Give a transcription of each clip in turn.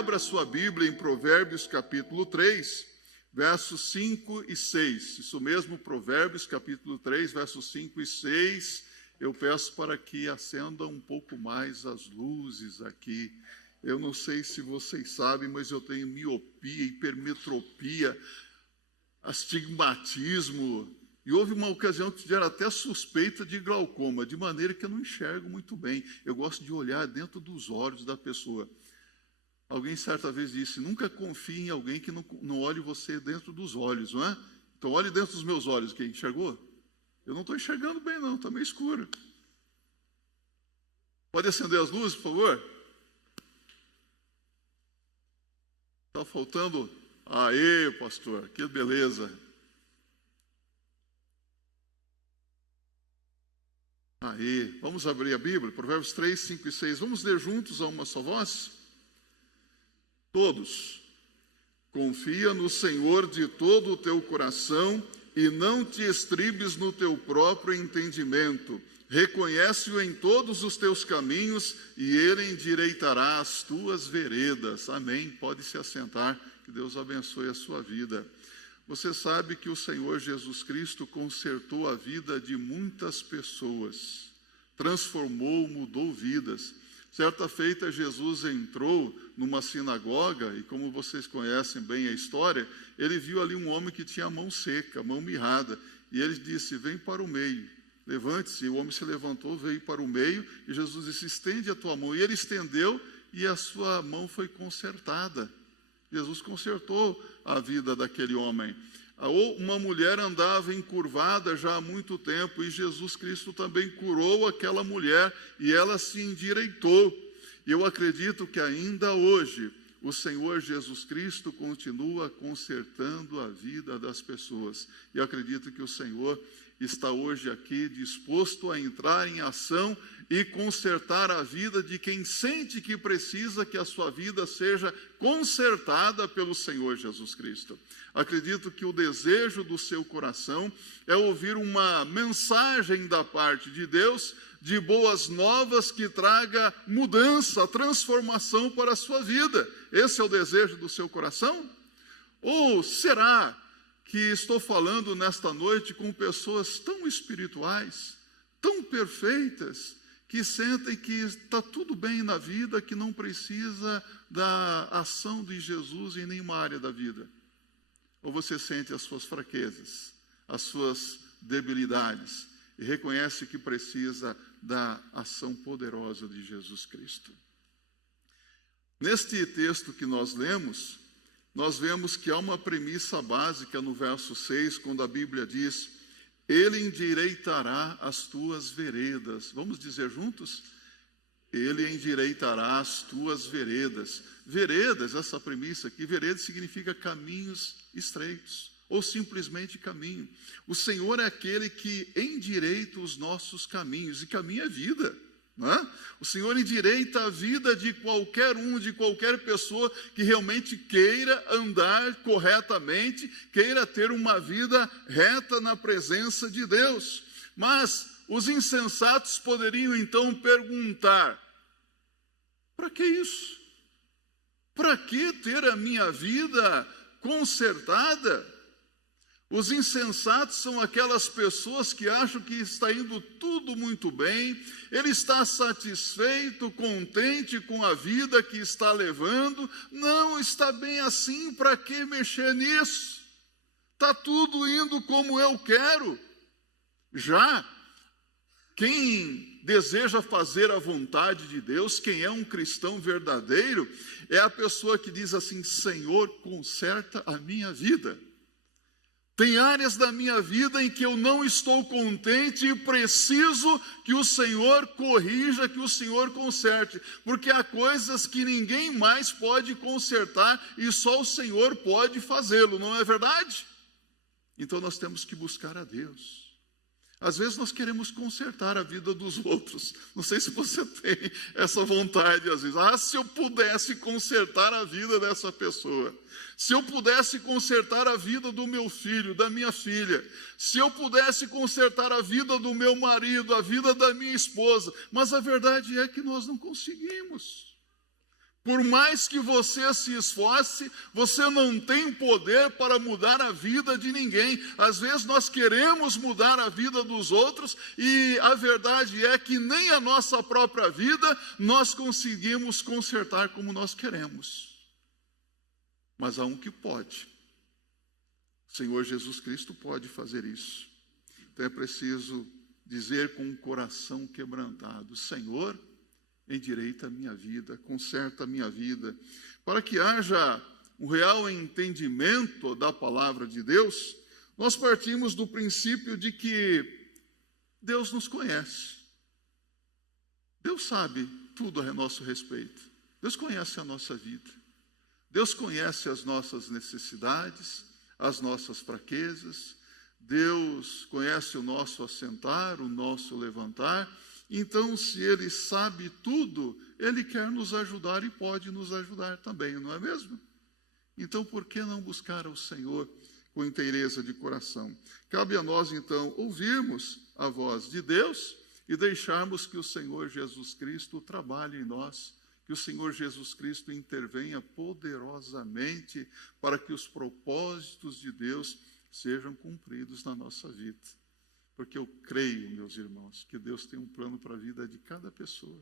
abra sua Bíblia em Provérbios capítulo 3, versos 5 e 6. Isso mesmo, Provérbios capítulo 3, versos 5 e 6. Eu peço para que acenda um pouco mais as luzes aqui. Eu não sei se vocês sabem, mas eu tenho miopia, hipermetropia, astigmatismo. E houve uma ocasião que tiveram até suspeita de glaucoma, de maneira que eu não enxergo muito bem. Eu gosto de olhar dentro dos olhos da pessoa. Alguém certa vez disse, nunca confie em alguém que não olhe você dentro dos olhos, não é? Então olhe dentro dos meus olhos. Quem enxergou? Eu não estou enxergando bem não, está meio escuro. Pode acender as luzes, por favor? Está faltando... Aê, pastor, que beleza. Aê, vamos abrir a Bíblia, Provérbios 3, 5 e 6. Vamos ler juntos a uma só voz? Todos. Confia no Senhor de todo o teu coração e não te estribes no teu próprio entendimento. Reconhece-o em todos os teus caminhos e ele endireitará as tuas veredas. Amém. Pode se assentar, que Deus abençoe a sua vida. Você sabe que o Senhor Jesus Cristo consertou a vida de muitas pessoas, transformou, mudou vidas. Certa feita, Jesus entrou numa sinagoga e, como vocês conhecem bem a história, ele viu ali um homem que tinha a mão seca, a mão mirrada, e ele disse, vem para o meio, levante-se. O homem se levantou, veio para o meio, e Jesus disse, estende a tua mão. E ele estendeu, e a sua mão foi consertada. Jesus consertou a vida daquele homem. Uma mulher andava encurvada já há muito tempo e Jesus Cristo também curou aquela mulher e ela se endireitou. E eu acredito que ainda hoje o Senhor Jesus Cristo continua consertando a vida das pessoas. E eu acredito que o Senhor está hoje aqui disposto a entrar em ação e consertar a vida de quem sente que precisa que a sua vida seja consertada pelo Senhor Jesus Cristo. Acredito que o desejo do seu coração é ouvir uma mensagem da parte de Deus de boas novas que traga mudança, transformação para a sua vida. Esse é o desejo do seu coração? Ou será que estou falando nesta noite com pessoas tão espirituais, tão perfeitas, que sentem que está tudo bem na vida, que não precisa da ação de Jesus em nenhuma área da vida? Ou você sente as suas fraquezas, as suas debilidades, e reconhece que precisa da ação poderosa de Jesus Cristo? Neste texto que nós lemos, nós vemos que há uma premissa básica no verso 6, quando a Bíblia diz, ele endireitará as tuas veredas. Vamos dizer juntos? Ele endireitará as tuas veredas. Veredas, essa premissa aqui, veredas significa caminhos estreitos, ou simplesmente caminho. O Senhor é aquele que endireita os nossos caminhos, e caminho é vida. Não é? O Senhor endireita a vida de qualquer de qualquer pessoa que realmente queira andar corretamente, queira ter uma vida reta na presença de Deus. Mas os insensatos poderiam então perguntar, para que isso? Para que ter a minha vida consertada? Os insensatos são aquelas pessoas que acham que está indo tudo muito bem, ele está satisfeito, contente com a vida que está levando. Não está bem assim, para que mexer nisso? Está tudo indo como eu quero. Já quem deseja fazer a vontade de Deus, quem é um cristão verdadeiro, é a pessoa que diz assim, Senhor, conserta a minha vida. Tem áreas da minha vida em que eu não estou contente e preciso que o Senhor corrija, que o Senhor conserte. Porque há coisas que ninguém mais pode consertar e só o Senhor pode fazê-lo, não é verdade? Então nós temos que buscar a Deus. Às vezes nós queremos consertar a vida dos outros. Não sei se você tem essa vontade às vezes. Se eu pudesse consertar a vida dessa pessoa. Se eu pudesse consertar a vida do meu filho, da minha filha. Se eu pudesse consertar a vida do meu marido, a vida da minha esposa. Mas a verdade é que nós não conseguimos. Por mais que você se esforce, você não tem poder para mudar a vida de ninguém. Às vezes nós queremos mudar a vida dos outros e a verdade é que nem a nossa própria vida nós conseguimos consertar como nós queremos. Mas há um que pode. O Senhor Jesus Cristo pode fazer isso. Então é preciso dizer com um coração quebrantado: Senhor, endireita a minha vida, conserta a minha vida, para que haja um real entendimento da palavra de Deus. Nós partimos do princípio de que Deus nos conhece. Deus sabe tudo a nosso respeito. Deus conhece a nossa vida. Deus conhece as nossas necessidades, as nossas fraquezas. Deus conhece o nosso assentar, o nosso levantar. Então, se Ele sabe tudo, Ele quer nos ajudar e pode nos ajudar também, não é mesmo? Então, por que não buscar ao Senhor com inteireza de coração? Cabe a nós, então, ouvirmos a voz de Deus e deixarmos que o Senhor Jesus Cristo trabalhe em nós, que o Senhor Jesus Cristo intervenha poderosamente para que os propósitos de Deus sejam cumpridos na nossa vida. Porque eu creio, meus irmãos, que Deus tem um plano para a vida de cada pessoa.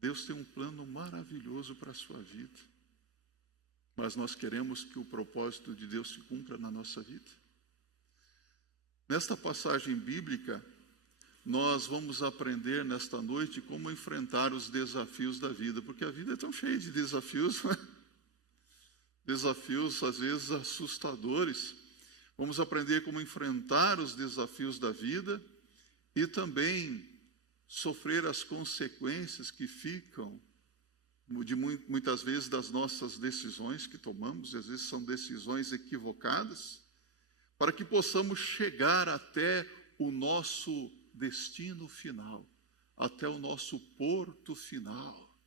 Deus tem um plano maravilhoso para a sua vida. Mas nós queremos que o propósito de Deus se cumpra na nossa vida. Nesta passagem bíblica, nós vamos aprender nesta noite como enfrentar os desafios da vida. Porque a vida é tão cheia de desafios, né? Desafios às vezes assustadores. Vamos aprender como enfrentar os desafios da vida e também sofrer as consequências que ficam muitas vezes das nossas decisões que tomamos, e às vezes são decisões equivocadas, para que possamos chegar até o nosso destino final, até o nosso porto final.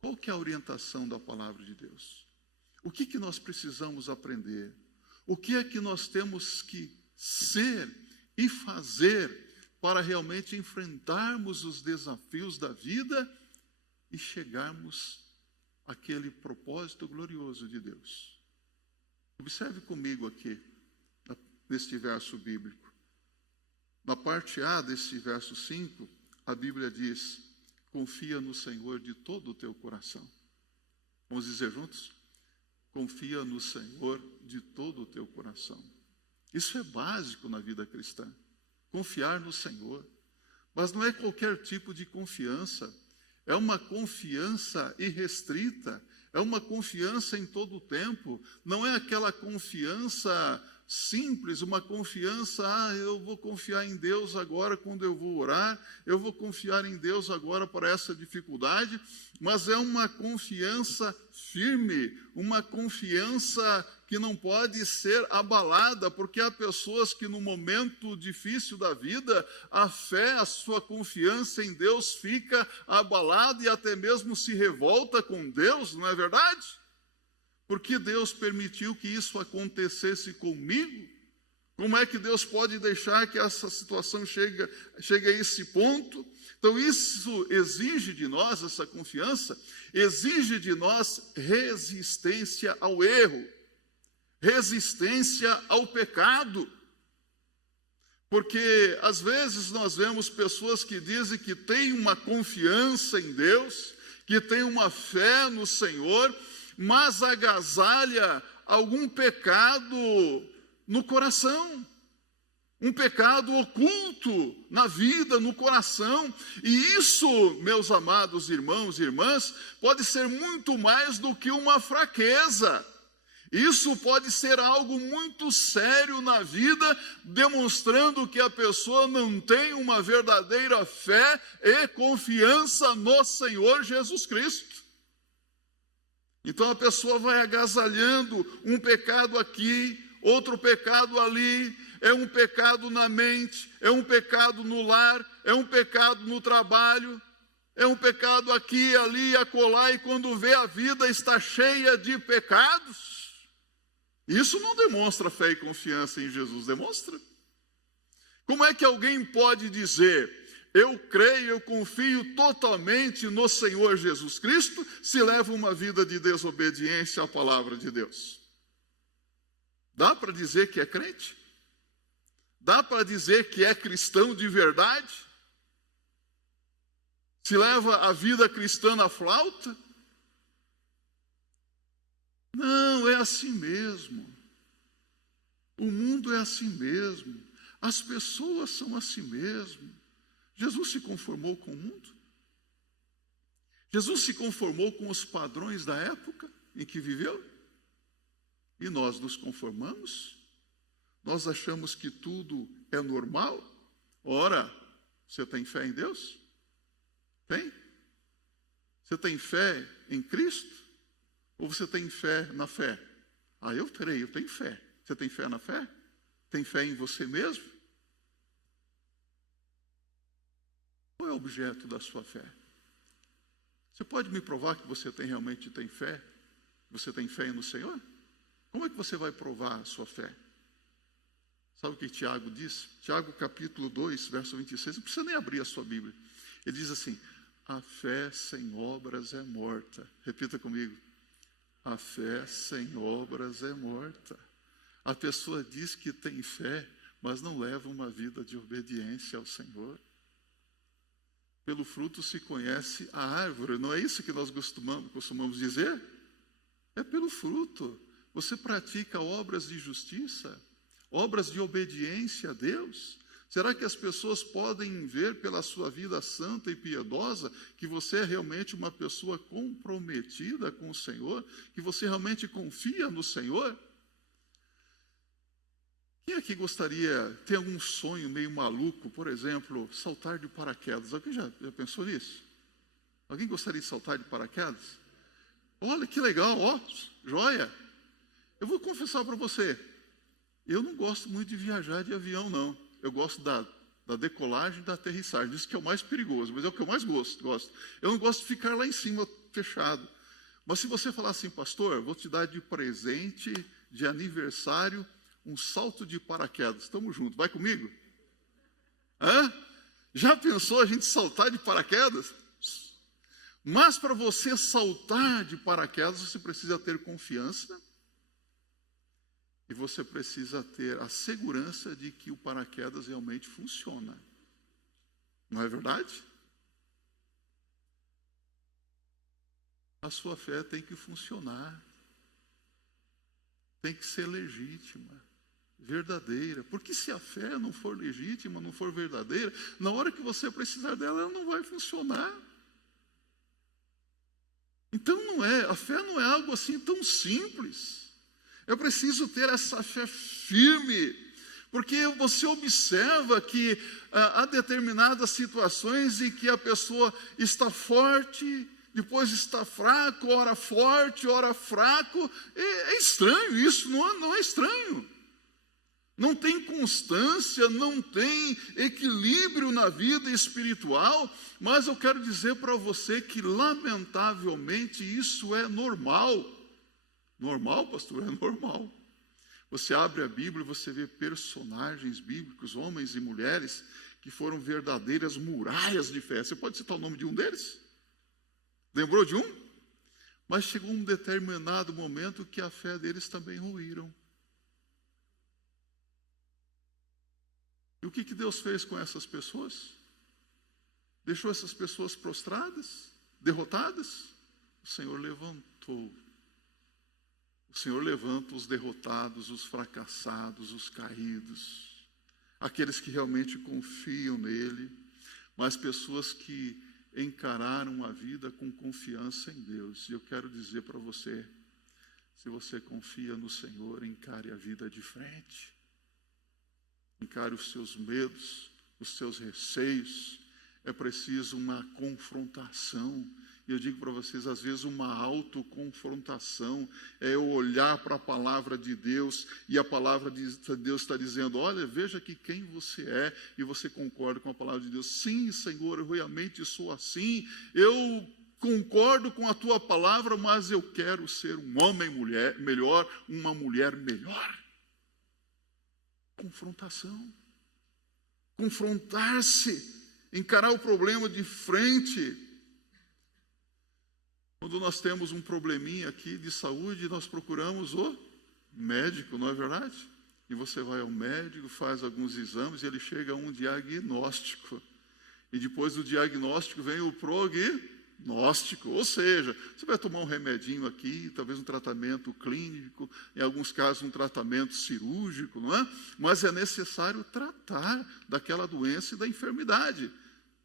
Qual que é a orientação da palavra de Deus? O que nós precisamos aprender? O que é que nós temos que ser e fazer para realmente enfrentarmos os desafios da vida e chegarmos àquele propósito glorioso de Deus? Observe comigo aqui, neste verso bíblico. Na parte A desse verso 5, a Bíblia diz: confia no Senhor de todo o teu coração. Vamos dizer juntos? Confia no Senhor de todo o teu coração. Isso é básico na vida cristã. Confiar no Senhor. Mas não é qualquer tipo de confiança. É uma confiança irrestrita. É uma confiança em todo o tempo. Não é aquela confiança simples, uma confiança, eu vou confiar em Deus agora quando eu vou orar, eu vou confiar em Deus agora para essa dificuldade, mas é uma confiança firme, uma confiança que não pode ser abalada, porque há pessoas que no momento difícil da vida, a fé, a sua confiança em Deus fica abalada e até mesmo se revolta com Deus, não é verdade? Porque Deus permitiu que isso acontecesse comigo? Como é que Deus pode deixar que essa situação chegue a esse ponto? Então isso exige de nós, essa confiança, exige de nós resistência ao erro, resistência ao pecado. Porque às vezes nós vemos pessoas que dizem que têm uma confiança em Deus, que têm uma fé no Senhor, mas agasalha algum pecado no coração, um pecado oculto na vida, no coração. E isso, meus amados irmãos e irmãs, pode ser muito mais do que uma fraqueza. Isso pode ser algo muito sério na vida, demonstrando que a pessoa não tem uma verdadeira fé e confiança no Senhor Jesus Cristo. Então a pessoa vai agasalhando um pecado aqui, outro pecado ali, é um pecado na mente, é um pecado no lar, é um pecado no trabalho, é um pecado aqui, ali, acolá, e quando vê a vida está cheia de pecados. Isso não demonstra fé e confiança em Jesus, demonstra? Como é que alguém pode dizer: eu creio, eu confio totalmente no Senhor Jesus Cristo, se leva uma vida de desobediência à palavra de Deus? Dá para dizer que é crente? Dá para dizer que é cristão de verdade? Se leva a vida cristã na flauta? Não, é assim mesmo. O mundo é assim mesmo. As pessoas são assim mesmo. Jesus se conformou com o mundo? Jesus se conformou com os padrões da época em que viveu? E nós nos conformamos? Nós achamos que tudo é normal? Ora, você tem fé em Deus? Tem? Você tem fé em Cristo? Ou você tem fé na fé? Eu creio, eu tenho fé. Você tem fé na fé? Tem fé em você mesmo? Qual é o objeto da sua fé? Você pode me provar que você realmente tem fé? Você tem fé no Senhor? Como é que você vai provar a sua fé? Sabe o que Tiago diz? Tiago capítulo 2, verso 26. Não precisa nem abrir a sua Bíblia. Ele diz assim: a fé sem obras é morta. Repita comigo. A fé sem obras é morta. A pessoa diz que tem fé, mas não leva uma vida de obediência ao Senhor. Pelo fruto se conhece a árvore. Não é isso que nós costumamos dizer? É pelo fruto. Você pratica obras de justiça, obras de obediência a Deus? Será que as pessoas podem ver pela sua vida santa e piedosa que você é realmente uma pessoa comprometida com o Senhor? Que você realmente confia no Senhor? Quem aqui gostaria, tem algum sonho meio maluco, por exemplo, saltar de paraquedas? Alguém já pensou nisso? Alguém gostaria de saltar de paraquedas? Olha que legal, joia! Eu vou confessar para você, eu não gosto muito de viajar de avião, não. Eu gosto da decolagem e da aterrissagem. Isso que é o mais perigoso, mas é o que eu mais gosto. Eu não gosto de ficar lá em cima, fechado. Mas se você falar assim, pastor, vou te dar de presente, de aniversário, um salto de paraquedas. Estamos juntos, vai comigo? Já pensou a gente saltar de paraquedas? Mas para você saltar de paraquedas, você precisa ter confiança. E você precisa ter a segurança de que o paraquedas realmente funciona. Não é verdade? A sua fé tem que funcionar. Tem que ser legítima, verdadeira. Porque se a fé não for legítima, não for verdadeira, na hora que você precisar dela, ela não vai funcionar. Então a fé não é algo assim tão simples. Eu preciso ter essa fé firme, porque você observa que há determinadas situações em que a pessoa está forte, depois está fraco, ora forte, ora fraco. É estranho isso, não é estranho. Não tem constância, não tem equilíbrio na vida espiritual, mas eu quero dizer para você que, lamentavelmente, isso é normal. Normal, pastor? É normal. Você abre a Bíblia e você vê personagens bíblicos, homens e mulheres, que foram verdadeiras muralhas de fé. Você pode citar o nome de um deles? Lembrou de um? Mas chegou um determinado momento que a fé deles também ruíram. E o que Deus fez com essas pessoas? Deixou essas pessoas prostradas, derrotadas? O Senhor levantou. O Senhor levanta os derrotados, os fracassados, os caídos, aqueles que realmente confiam nele, mas pessoas que encararam a vida com confiança em Deus. E eu quero dizer para você, se você confia no Senhor, encare a vida de frente. Encare os seus medos, os seus receios. É preciso uma confrontação. E eu digo para vocês, às vezes, uma autoconfrontação é eu olhar para a palavra de Deus e a palavra de Deus está dizendo, olha, veja aqui quem você é, e você concorda com a palavra de Deus. Sim, Senhor, eu realmente sou assim, eu concordo com a tua palavra, mas eu quero ser um homem melhor, uma mulher melhor. Confrontação. Confrontar-se. encarar o problema de frente. Quando nós temos um probleminha aqui de saúde, nós procuramos o médico, não é verdade? E você vai ao médico, faz alguns exames e ele chega a um diagnóstico. E depois do diagnóstico vem o prognóstico. Ou seja, você vai tomar um remedinho aqui, talvez um tratamento clínico, em alguns casos um tratamento cirúrgico, não é? Mas é necessário tratar daquela doença e da enfermidade.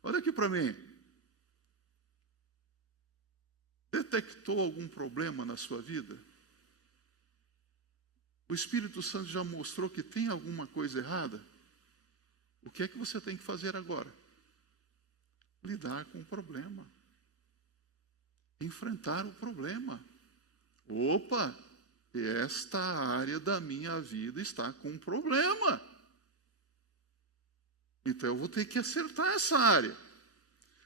Olha aqui para mim. Detectou algum problema na sua vida? O Espírito Santo já mostrou que tem alguma coisa errada? O que é que você tem que fazer agora? Lidar com o problema. Enfrentar o problema. Opa, esta área da minha vida está com um problema. Então eu vou ter que acertar essa área.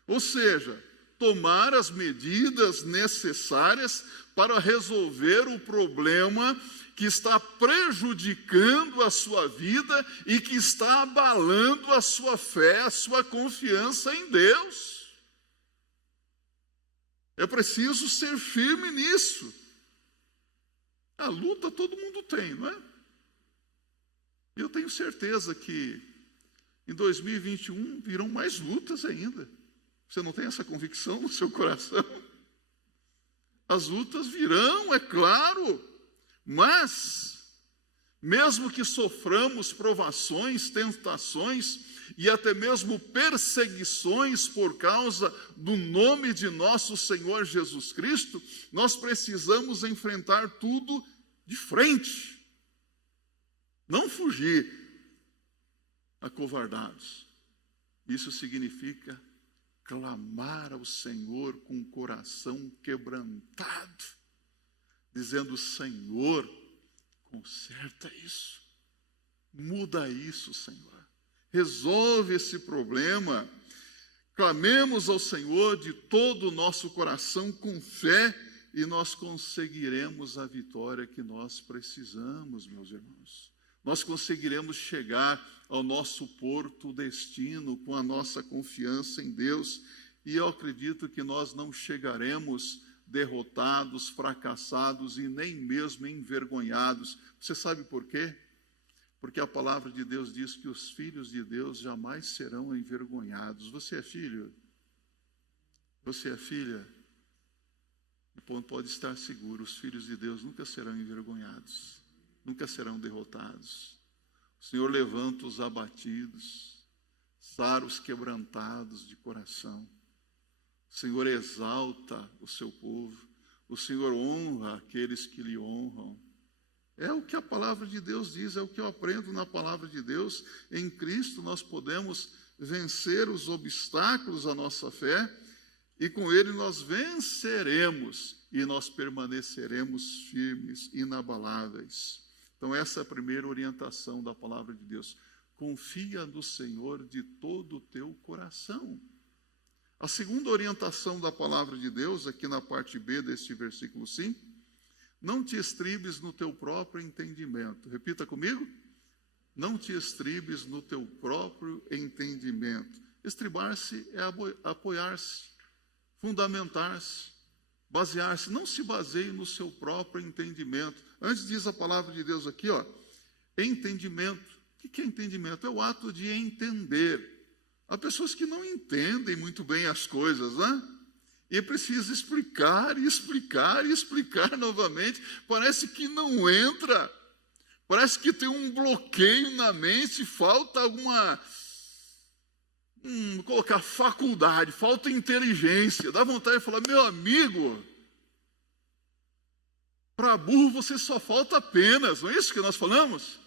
Ou seja, tomar as medidas necessárias para resolver o problema que está prejudicando a sua vida e que está abalando a sua fé, a sua confiança em Deus. É preciso ser firme nisso. A luta todo mundo tem, não é? Eu tenho certeza que em 2021 virão mais lutas ainda. Você não tem essa convicção no seu coração? As lutas virão, é claro, mas, mesmo que soframos provações, tentações e até mesmo perseguições por causa do nome de nosso Senhor Jesus Cristo, nós precisamos enfrentar tudo de frente. Não fugir acovardados. Isso significa clamar ao Senhor com o coração quebrantado, dizendo: Senhor, conserta isso, muda isso, Senhor, resolve esse problema. Clamemos ao Senhor de todo o nosso coração com fé e nós conseguiremos a vitória que nós precisamos, meus irmãos. Nós conseguiremos chegar ao nosso porto destino com a nossa confiança em Deus. E eu acredito que nós não chegaremos derrotados, fracassados e nem mesmo envergonhados. Você sabe por quê? Porque a palavra de Deus diz que os filhos de Deus jamais serão envergonhados. Você é filho? Você é filha? O ponto pode estar seguro, os filhos de Deus nunca serão envergonhados, nunca serão derrotados. O Senhor levanta os abatidos, sara os quebrantados de coração. O Senhor exalta o seu povo, o Senhor honra aqueles que lhe honram. É o que a palavra de Deus diz, é o que eu aprendo na palavra de Deus. Em Cristo nós podemos vencer os obstáculos à nossa fé e com Ele nós venceremos e nós permaneceremos firmes, inabaláveis. Então essa é a primeira orientação da palavra de Deus. Confia no Senhor de todo o teu coração. A segunda orientação da palavra de Deus, aqui na parte B deste versículo 5, não te estribes no teu próprio entendimento. Repita comigo. Não te estribes no teu próprio entendimento. Estribar-se é apoiar-se, fundamentar-se, basear-se. Não se baseie no seu próprio entendimento. Antes diz a palavra de Deus aqui, entendimento. O que é entendimento? É o ato de entender. Há pessoas que não entendem muito bem as coisas, né? E precisa explicar, e explicar, e explicar novamente. Parece que não entra. Parece que tem um bloqueio na mente, falta alguma, vou colocar faculdade, falta inteligência. Dá vontade de falar, meu amigo, para burro você só falta apenas, não é isso que nós falamos?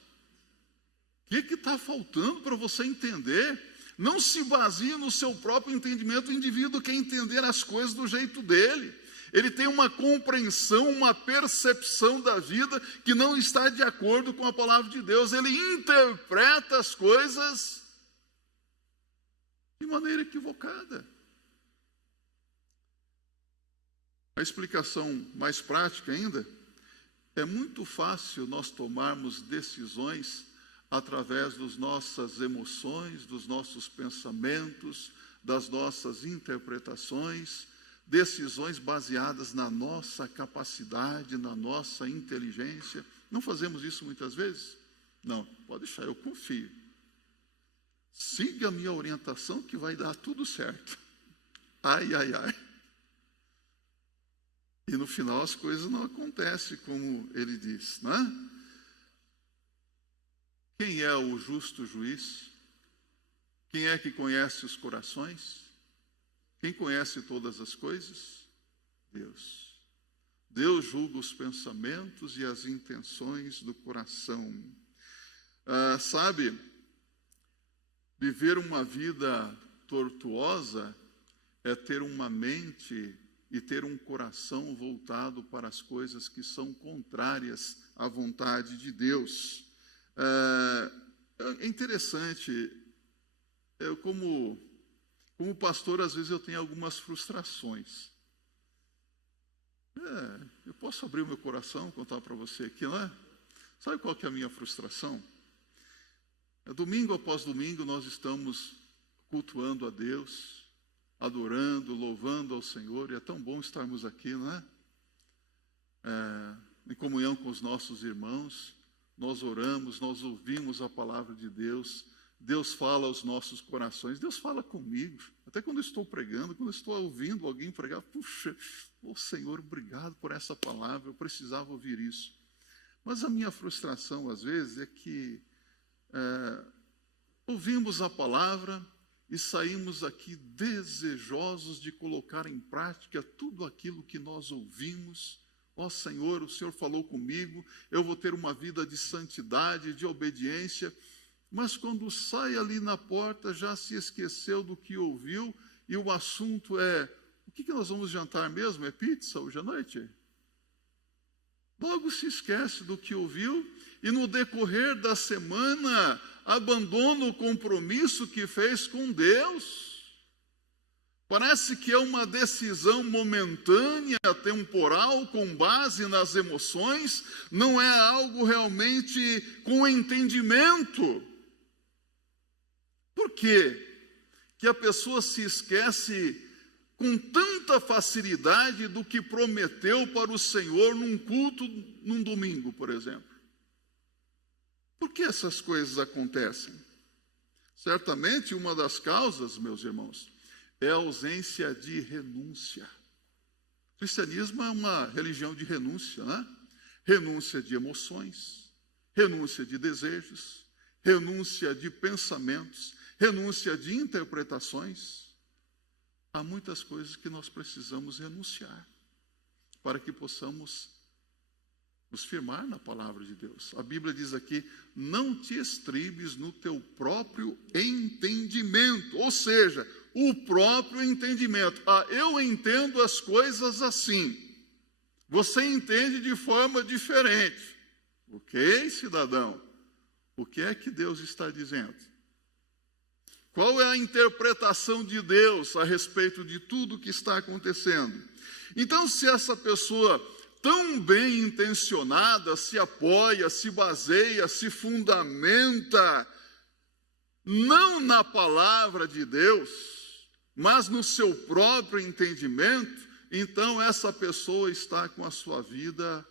O que está faltando para você entender? Não se baseie no seu próprio entendimento. O indivíduo quer entender as coisas do jeito dele. Ele tem uma compreensão, uma percepção da vida que não está de acordo com a palavra de Deus. Ele interpreta as coisas de maneira equivocada. A explicação mais prática ainda, é muito fácil nós tomarmos decisões através das nossas emoções, dos nossos pensamentos, das nossas interpretações, decisões baseadas na nossa capacidade, na nossa inteligência. Não fazemos isso muitas vezes? Não, pode deixar, eu confio. Siga a minha orientação que vai dar tudo certo. Ai, ai, ai. E no final as coisas não acontecem como ele diz, não é? Quem é o justo juiz? Quem é que conhece os corações? Quem conhece todas as coisas? Deus. Deus julga os pensamentos e as intenções do coração. Sabe, viver uma vida tortuosa é ter uma mente e ter um coração voltado para as coisas que são contrárias à vontade de Deus. É interessante, eu como pastor, às vezes eu tenho algumas frustrações. Eu posso abrir o meu coração, contar para você aqui, não é? Sabe qual que é a minha frustração? Domingo após domingo nós estamos cultuando a Deus, adorando, louvando ao Senhor, e é tão bom estarmos aqui, não é? Em comunhão com os nossos irmãos, nós oramos, nós ouvimos a palavra de Deus, Deus fala aos nossos corações, Deus fala comigo, até quando eu estou pregando, quando eu estou ouvindo alguém pregar, puxa, Senhor, obrigado por essa palavra, eu precisava ouvir isso. Mas a minha frustração, às vezes, é que ouvimos a palavra e saímos aqui desejosos de colocar em prática tudo aquilo que nós ouvimos. Senhor, o Senhor falou comigo, eu vou ter uma vida de santidade, de obediência, mas quando sai ali na porta já se esqueceu do que ouviu e o assunto é, o que nós vamos jantar mesmo? É pizza hoje à noite? Logo se esquece do que ouviu e no decorrer da semana abandona o compromisso que fez com Deus. Parece que é uma decisão momentânea, temporal, com base nas emoções, não é algo realmente com entendimento. Por quê? Que a pessoa se esquece com tanta facilidade do que prometeu para o Senhor num culto, num domingo, por exemplo. Por que essas coisas acontecem? Certamente uma das causas, meus irmãos, é a ausência de renúncia. O cristianismo é uma religião de renúncia, né? Renúncia de emoções, renúncia de desejos, renúncia de pensamentos, renúncia de interpretações. Há muitas coisas que nós precisamos renunciar para que possamos nos firmar na palavra de Deus. A Bíblia diz aqui, não te estribes no teu próprio entendimento, ou seja, o próprio entendimento. Eu entendo as coisas assim, você entende de forma diferente. Ok, cidadão? O que é que Deus está dizendo? Qual é a interpretação de Deus a respeito de tudo que está acontecendo? Então, se essa pessoa tão bem intencionada se apoia, se baseia, se fundamenta, não na palavra de Deus, mas no seu próprio entendimento, então essa pessoa está com a sua vida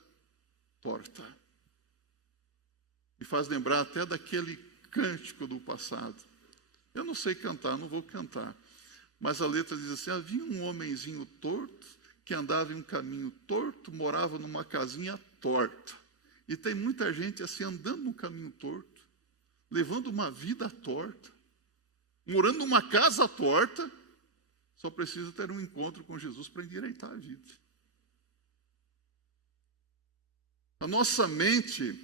torta. Me faz lembrar até daquele cântico do passado. Eu não sei cantar, não vou cantar. Mas a letra diz assim, havia um homenzinho torto, que andava em um caminho torto, morava numa casinha torta. E tem muita gente assim, andando num caminho torto, levando uma vida torta, morando numa casa torta, só precisa ter um encontro com Jesus para endireitar a vida. A nossa mente,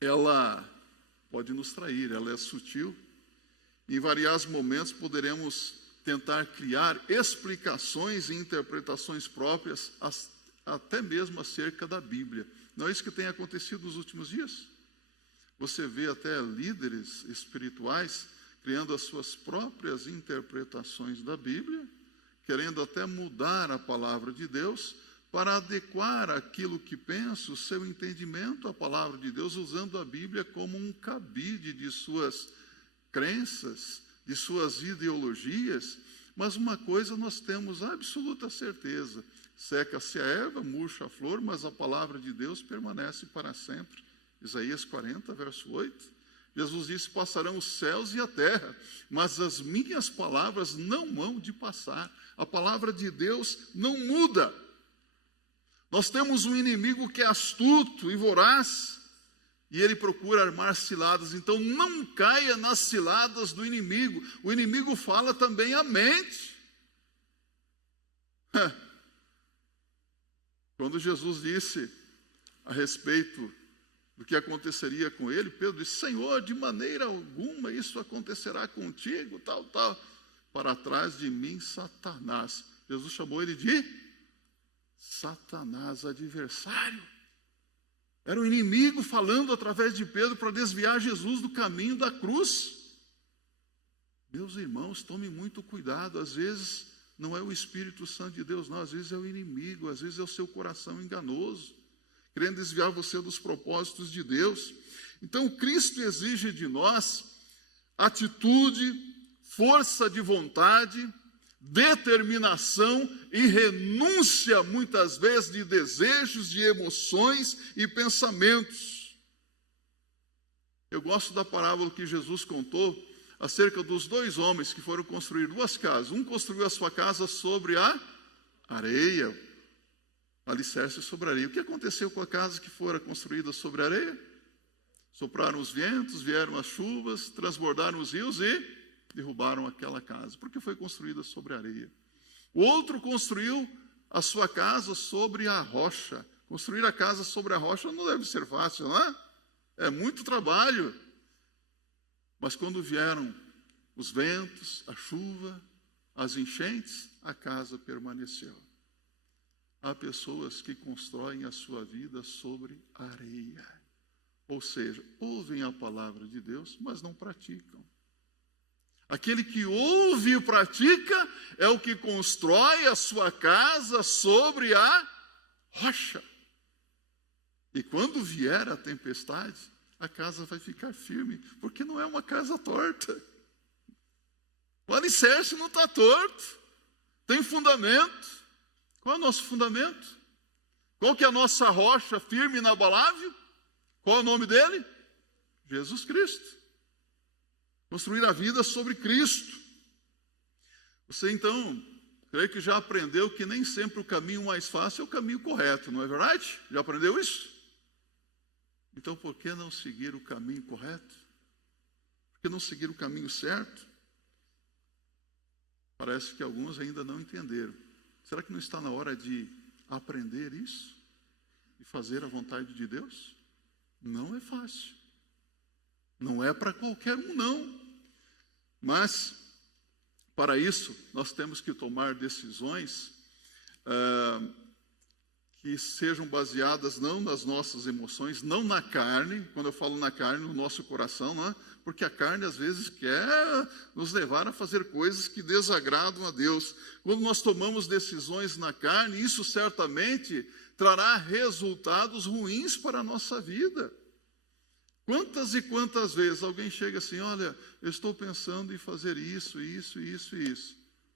ela pode nos trair, ela é sutil. Em variados momentos poderemos tentar criar explicações e interpretações próprias, até mesmo acerca da Bíblia. Não é isso que tem acontecido nos últimos dias? Você vê até líderes espirituais criando as suas próprias interpretações da Bíblia, querendo até mudar a palavra de Deus, para adequar aquilo que pensa, o seu entendimento à palavra de Deus, usando a Bíblia como um cabide de suas crenças, de suas ideologias. Mas uma coisa nós temos absoluta certeza: seca-se a erva, murcha a flor, mas a palavra de Deus permanece para sempre. Isaías 40, verso 8. Jesus disse: passarão os céus e a terra, mas as minhas palavras não hão de passar. A palavra de Deus não muda. Nós temos um inimigo que é astuto e voraz, e ele procura armar ciladas. Então não caia nas ciladas do inimigo. O inimigo fala também a mente. Quando Jesus disse a respeito do que aconteceria com ele, Pedro disse: Senhor, de maneira alguma isso acontecerá contigo, tal. Para trás de mim, Satanás. Jesus chamou ele de Satanás, adversário. Era o inimigo falando através de Pedro para desviar Jesus do caminho da cruz. Meus irmãos, tome muito cuidado. Às vezes não é o Espírito Santo de Deus, não. Às vezes é o inimigo, às vezes é o seu coração enganoso, querendo desviar você dos propósitos de Deus. Então, Cristo exige de nós atitude, força de vontade, determinação e renúncia, muitas vezes, de desejos, de emoções e pensamentos. Eu gosto da parábola que Jesus contou acerca dos dois homens que foram construir duas casas. Um construiu a sua casa sobre a areia, alicerce sobre a areia. O que aconteceu com a casa que fora construída sobre a areia? Sopraram os ventos, vieram as chuvas, transbordaram os rios e derrubaram aquela casa, porque foi construída sobre a areia. O outro construiu a sua casa sobre a rocha. Construir a casa sobre a rocha não deve ser fácil, não é? É muito trabalho. Mas quando vieram os ventos, a chuva, as enchentes, a casa permaneceu. Há pessoas que constroem a sua vida sobre areia. Ou seja, ouvem a palavra de Deus, mas não praticam. Aquele que ouve e pratica é o que constrói a sua casa sobre a rocha. E quando vier a tempestade, a casa vai ficar firme, porque não é uma casa torta. O alicerce não está torto, tem fundamento. Qual é o nosso fundamento? Qual que é a nossa rocha firme e inabalável? Qual é o nome dele? Jesus Cristo. Construir a vida sobre Cristo. Você então, creio que já aprendeu que nem sempre o caminho mais fácil é o caminho correto, não é verdade? Já aprendeu isso? Então por que não seguir o caminho correto? Por que não seguir o caminho certo? Parece que alguns ainda não entenderam. Será que não está na hora de aprender isso? E fazer a vontade de Deus? Não é fácil. Não é para qualquer um, não. Mas, para isso, nós temos que tomar decisões que sejam baseadas não nas nossas emoções, não na carne. Quando eu falo na carne, no nosso coração, não é? Porque a carne, às vezes, quer nos levar a fazer coisas que desagradam a Deus. Quando nós tomamos decisões na carne, isso certamente trará resultados ruins para a nossa vida. Quantas e quantas vezes alguém chega assim: olha, eu estou pensando em fazer isso.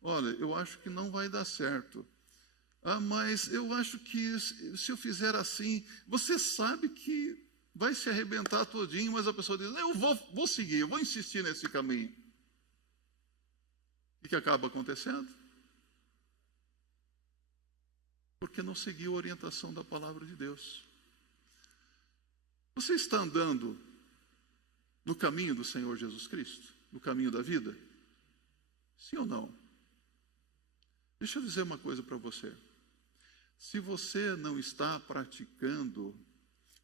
Olha, eu acho que não vai dar certo. Mas eu acho que se eu fizer assim, você sabe que vai se arrebentar todinho, mas a pessoa diz: eu vou seguir, eu vou insistir nesse caminho. E o que acaba acontecendo? Porque não seguiu a orientação da palavra de Deus. Você está andando no caminho do Senhor Jesus Cristo? No caminho da vida? Sim ou não? Deixa eu dizer uma coisa para você. Se você não está praticando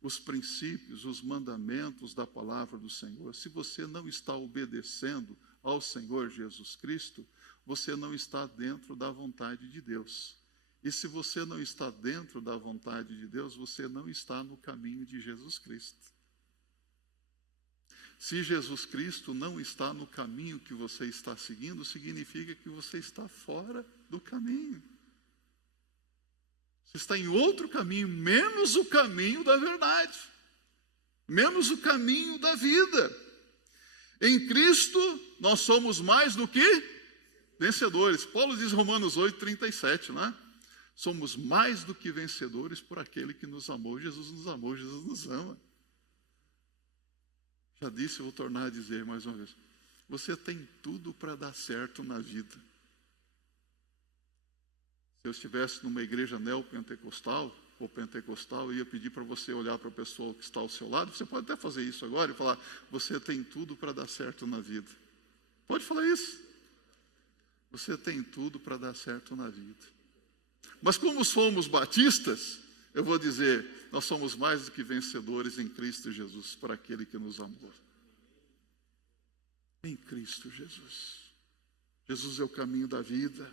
os princípios, os mandamentos da palavra do Senhor, se você não está obedecendo ao Senhor Jesus Cristo, você não está dentro da vontade de Deus. E se você não está dentro da vontade de Deus, você não está no caminho de Jesus Cristo. Se Jesus Cristo não está no caminho que você está seguindo, significa que você está fora do caminho. está em outro caminho, menos o caminho da verdade, menos o caminho da vida. Em Cristo, nós somos mais do que vencedores. Paulo diz em Romanos 8:37, né? Somos mais do que vencedores por aquele que nos amou. Jesus nos amou, Jesus nos ama. Já disse, eu vou tornar a dizer mais uma vez. Você tem tudo para dar certo na vida. Se eu estivesse numa igreja neopentecostal ou pentecostal, eu ia pedir para você olhar para a pessoa que está ao seu lado. Você pode até fazer isso agora e falar, você tem tudo para dar certo na vida. Pode falar isso. Você tem tudo para dar certo na vida. Mas como somos batistas, eu vou dizer, nós somos mais do que vencedores em Cristo Jesus, por aquele que nos amou. Em Cristo Jesus. Jesus é o caminho da vida.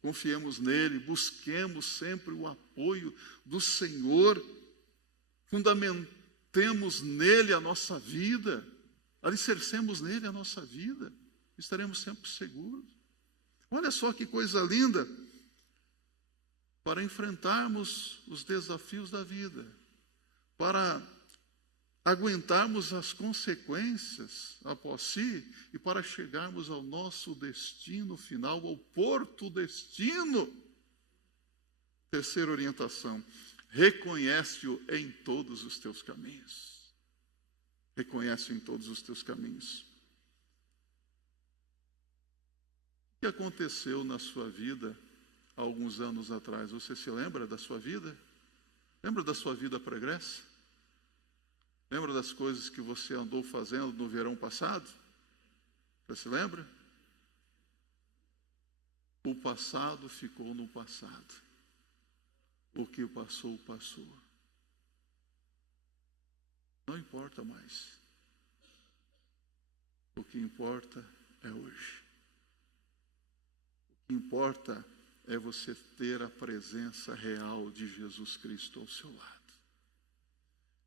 Confiemos nele, busquemos sempre o apoio do Senhor, fundamentemos nele a nossa vida, alicercemos nele a nossa vida, estaremos sempre seguros. Olha só que coisa linda, para enfrentarmos os desafios da vida, para aguentarmos as consequências após si e para chegarmos ao nosso destino final, ao porto destino. Terceira orientação, reconhece-o em todos os teus caminhos. Reconhece-o em todos os teus caminhos. O que aconteceu na sua vida há alguns anos atrás? Você se lembra da sua vida? Lembra da sua vida pregressa? Lembra das coisas que você andou fazendo no verão passado? Você se lembra? O passado ficou no passado. O que passou, passou. Não importa mais. O que importa é hoje. O que importa é você ter a presença real de Jesus Cristo ao seu lado.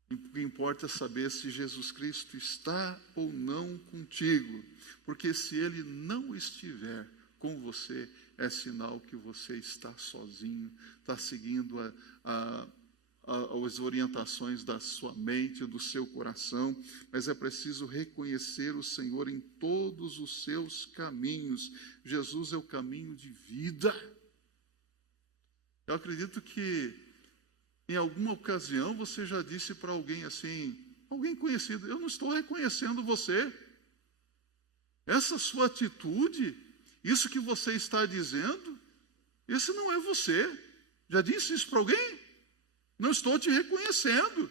O que importa é saber se Jesus Cristo está ou não contigo. Porque se Ele não estiver com você, é sinal que você está sozinho, está seguindo as orientações da sua mente, do seu coração. Mas é preciso reconhecer o Senhor em todos os seus caminhos. Jesus é o caminho de vida. Eu acredito que em alguma ocasião você já disse para alguém assim, alguém conhecido, eu não estou reconhecendo você. Essa sua atitude, isso que você está dizendo, esse não é você. Já disse isso para alguém? Não estou te reconhecendo.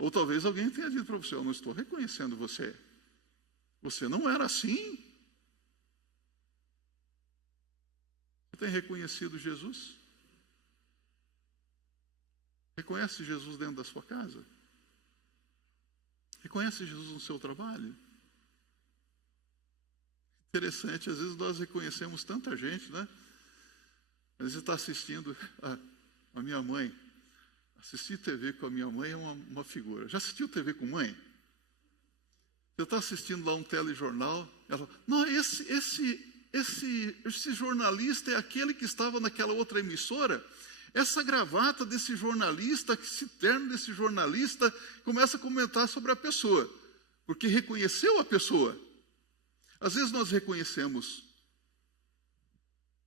Ou talvez alguém tenha dito para você, eu não estou reconhecendo você. Você não era assim. Você tem reconhecido Jesus? Reconhece Jesus dentro da sua casa? Reconhece Jesus no seu trabalho? Interessante, às vezes nós reconhecemos tanta gente, né? Às vezes você está assistindo a minha mãe. Assistir TV com a minha mãe é uma figura. Já assistiu TV com mãe? Você está assistindo lá um telejornal, ela fala, não, esse jornalista é aquele que estava naquela outra emissora. Essa gravata desse jornalista, esse terno desse jornalista, começa a comentar sobre a pessoa, porque reconheceu a pessoa. Às vezes nós reconhecemos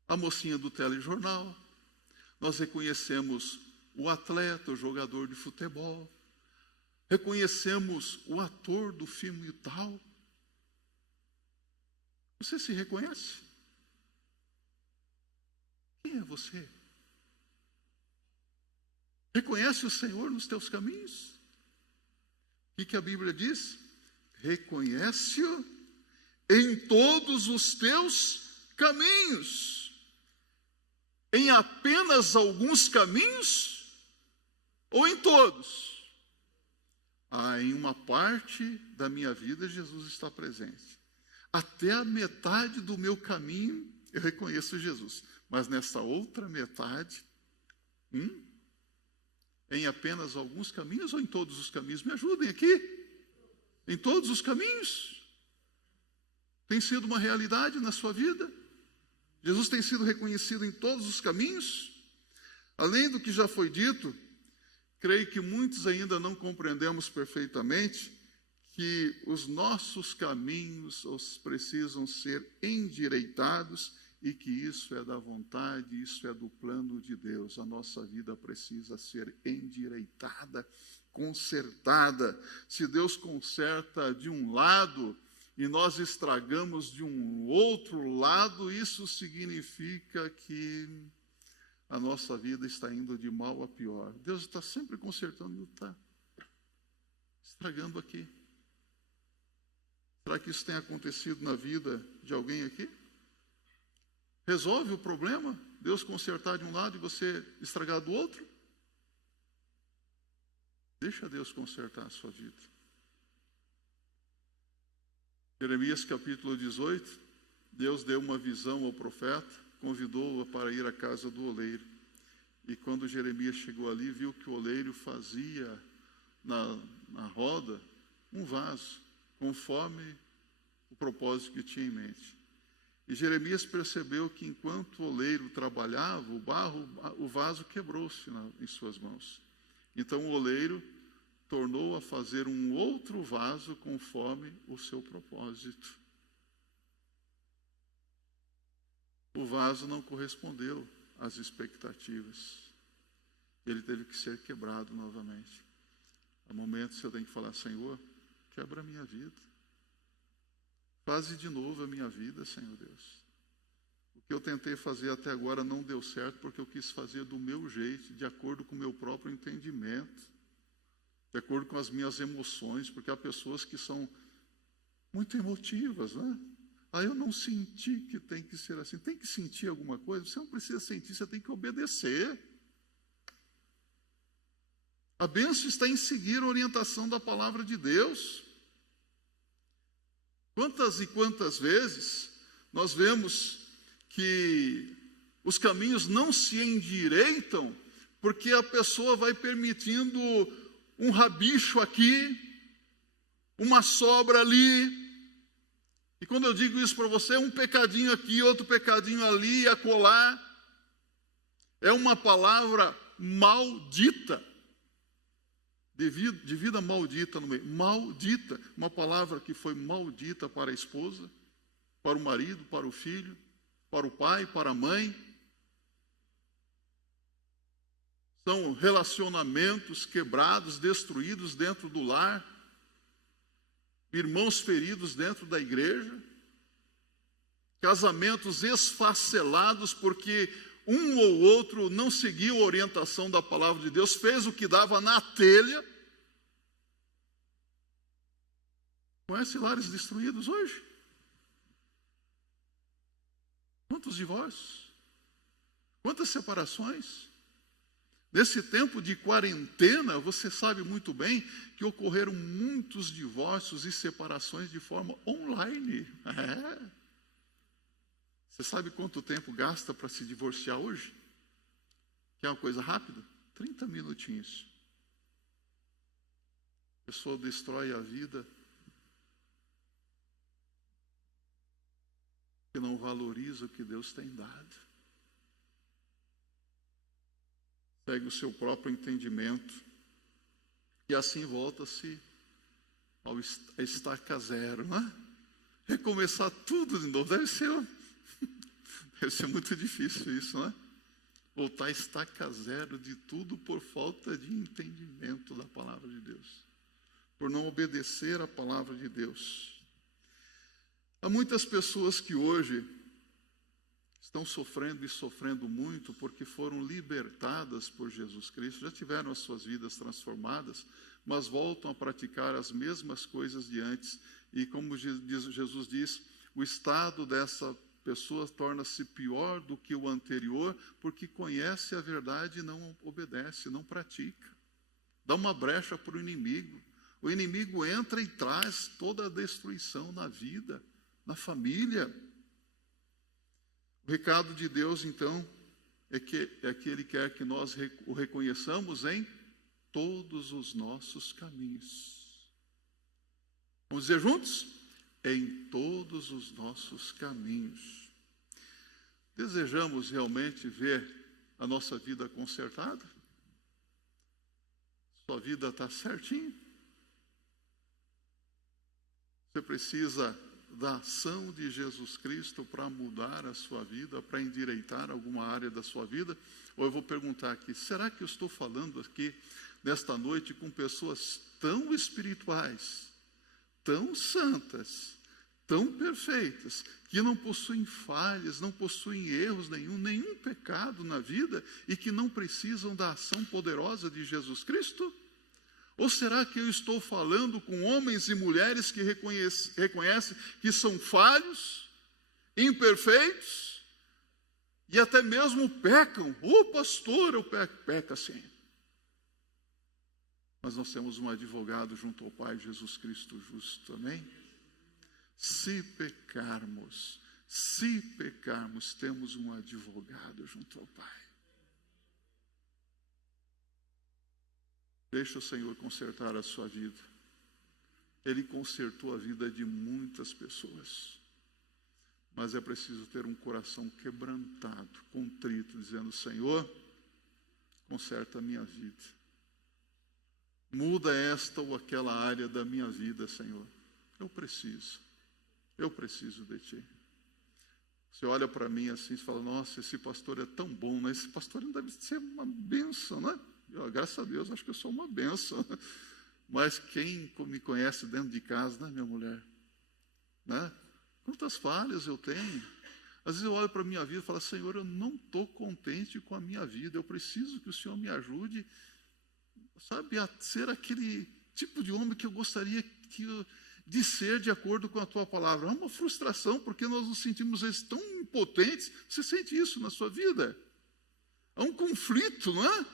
a mocinha do telejornal, nós reconhecemos o atleta, o jogador de futebol, reconhecemos o ator do filme tal. Você se reconhece? Quem é você? Reconhece o Senhor nos teus caminhos? O que a Bíblia diz? Reconhece-o em todos os teus caminhos. Em apenas alguns caminhos? Ou em todos? Em uma parte da minha vida, Jesus está presente. Até a metade do meu caminho, eu reconheço Jesus. Mas nessa outra metade, em apenas alguns caminhos ou em todos os caminhos? Me ajudem aqui. Em todos os caminhos? Tem sido uma realidade na sua vida? Jesus tem sido reconhecido em todos os caminhos? Além do que já foi dito, creio que muitos ainda não compreendemos perfeitamente que os nossos caminhos precisam ser endireitados e que isso é da vontade, isso é do plano de Deus. A nossa vida precisa ser endireitada, consertada. Se Deus conserta de um lado e nós estragamos de um outro lado, isso significa que a nossa vida está indo de mal a pior. Deus está sempre consertando, está estragando aqui. Será que isso tem acontecido na vida de alguém aqui? Resolve o problema? Deus consertar de um lado e você estragar do outro? Deixa Deus consertar a sua vida. Jeremias capítulo 18, Deus deu uma visão ao profeta, convidou-o para ir à casa do oleiro. E quando Jeremias chegou ali, viu que o oleiro fazia na roda um vaso, conforme o propósito que tinha em mente. E Jeremias percebeu que enquanto o oleiro trabalhava, o vaso quebrou-se em suas mãos. Então o oleiro tornou a fazer um outro vaso conforme o seu propósito. O vaso não correspondeu às expectativas. Ele teve que ser quebrado novamente. Há momentos que eu tenho que falar: Senhor, quebra a minha vida. Faze de novo a minha vida, Senhor Deus. O que eu tentei fazer até agora não deu certo porque eu quis fazer do meu jeito, de acordo com o meu próprio entendimento, de acordo com as minhas emoções, porque há pessoas que são muito emotivas, né? Eu não senti que tem que ser assim. Tem que sentir alguma coisa? Você não precisa sentir, você tem que obedecer. A bênção está em seguir a orientação da palavra de Deus. Quantas e quantas vezes nós vemos que os caminhos não se endireitam porque a pessoa vai permitindo um rabicho aqui, uma sobra ali. E quando eu digo isso para você, um pecadinho aqui, outro pecadinho ali, acolá. É uma palavra maldita. De vida maldita no meio. Maldita. Uma palavra que foi maldita para a esposa, para o marido, para o filho, para o pai, para a mãe. São relacionamentos quebrados, destruídos dentro do lar. Irmãos feridos dentro da igreja, casamentos esfacelados porque um ou outro não seguiu a orientação da palavra de Deus, fez o que dava na telha. Conhece lares destruídos hoje? Quantos divórcios? Quantas separações? Nesse tempo de quarentena, você sabe muito bem que ocorreram muitos divórcios e separações de forma online. Você sabe quanto tempo gasta para se divorciar hoje? Quer uma coisa rápida? 30 minutinhos. A pessoa destrói a vida que não valoriza o que Deus tem dado. Segue o seu próprio entendimento e assim volta-se ao estaca zero, não é? Recomeçar tudo de novo, deve ser muito difícil isso, não é? Voltar a estaca zero de tudo por falta de entendimento da palavra de Deus, por não obedecer a palavra de Deus. Há muitas pessoas que hoje estão sofrendo e sofrendo muito porque foram libertadas por Jesus Cristo, já tiveram as suas vidas transformadas, mas voltam a praticar as mesmas coisas de antes. E como Jesus diz, o estado dessa pessoa torna-se pior do que o anterior, porque conhece a verdade e não obedece, não pratica. Dá uma brecha para o inimigo. O inimigo entra e traz toda a destruição na vida, na família. O recado de Deus, então, é que Ele quer que nós o reconheçamos em todos os nossos caminhos. Vamos dizer juntos? Em todos os nossos caminhos. Desejamos realmente ver a nossa vida consertada? Sua vida está certinho? Você precisa da ação de Jesus Cristo para mudar a sua vida, para endireitar alguma área da sua vida? Ou eu vou perguntar aqui, será que eu estou falando aqui nesta noite com pessoas tão espirituais, tão santas, tão perfeitas, que não possuem falhas, não possuem erros nenhum pecado na vida e que não precisam da ação poderosa de Jesus Cristo? Ou será que eu estou falando com homens e mulheres que reconhecem que são falhos, imperfeitos e até mesmo pecam? Pastor, eu peco sim. Mas nós temos um advogado junto ao Pai, Jesus Cristo justo, amém? Se pecarmos, temos um advogado junto ao Pai. Deixa o Senhor consertar a sua vida. Ele consertou a vida de muitas pessoas. Mas é preciso ter um coração quebrantado, contrito, dizendo: Senhor, conserta a minha vida. Muda esta ou aquela área da minha vida, Senhor. Eu preciso de Ti. Você olha para mim assim e fala: nossa, esse pastor é tão bom, né? Esse pastor não deve ser uma bênção, né? Graças a Deus, acho que eu sou uma bênção. Mas quem me conhece dentro de casa, né, minha mulher? Né? Quantas falhas eu tenho? Às vezes eu olho para a minha vida e falo: Senhor, eu não estou contente com a minha vida. Eu preciso que o Senhor me ajude, sabe, a ser aquele tipo de homem que eu gostaria de ser de acordo com a Tua palavra. É uma frustração, porque nós nos sentimos às vezes tão impotentes. Você sente isso na sua vida? Há um conflito, não é?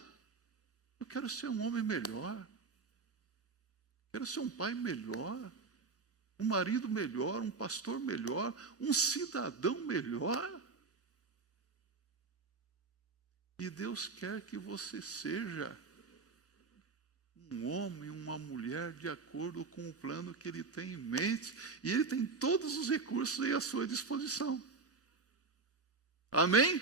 Eu quero ser um homem melhor. Quero ser um pai melhor. Um marido melhor, um pastor melhor, um cidadão melhor. E Deus quer que você seja um homem, uma mulher de acordo com o plano que Ele tem em mente. E Ele tem todos os recursos aí à sua disposição. Amém?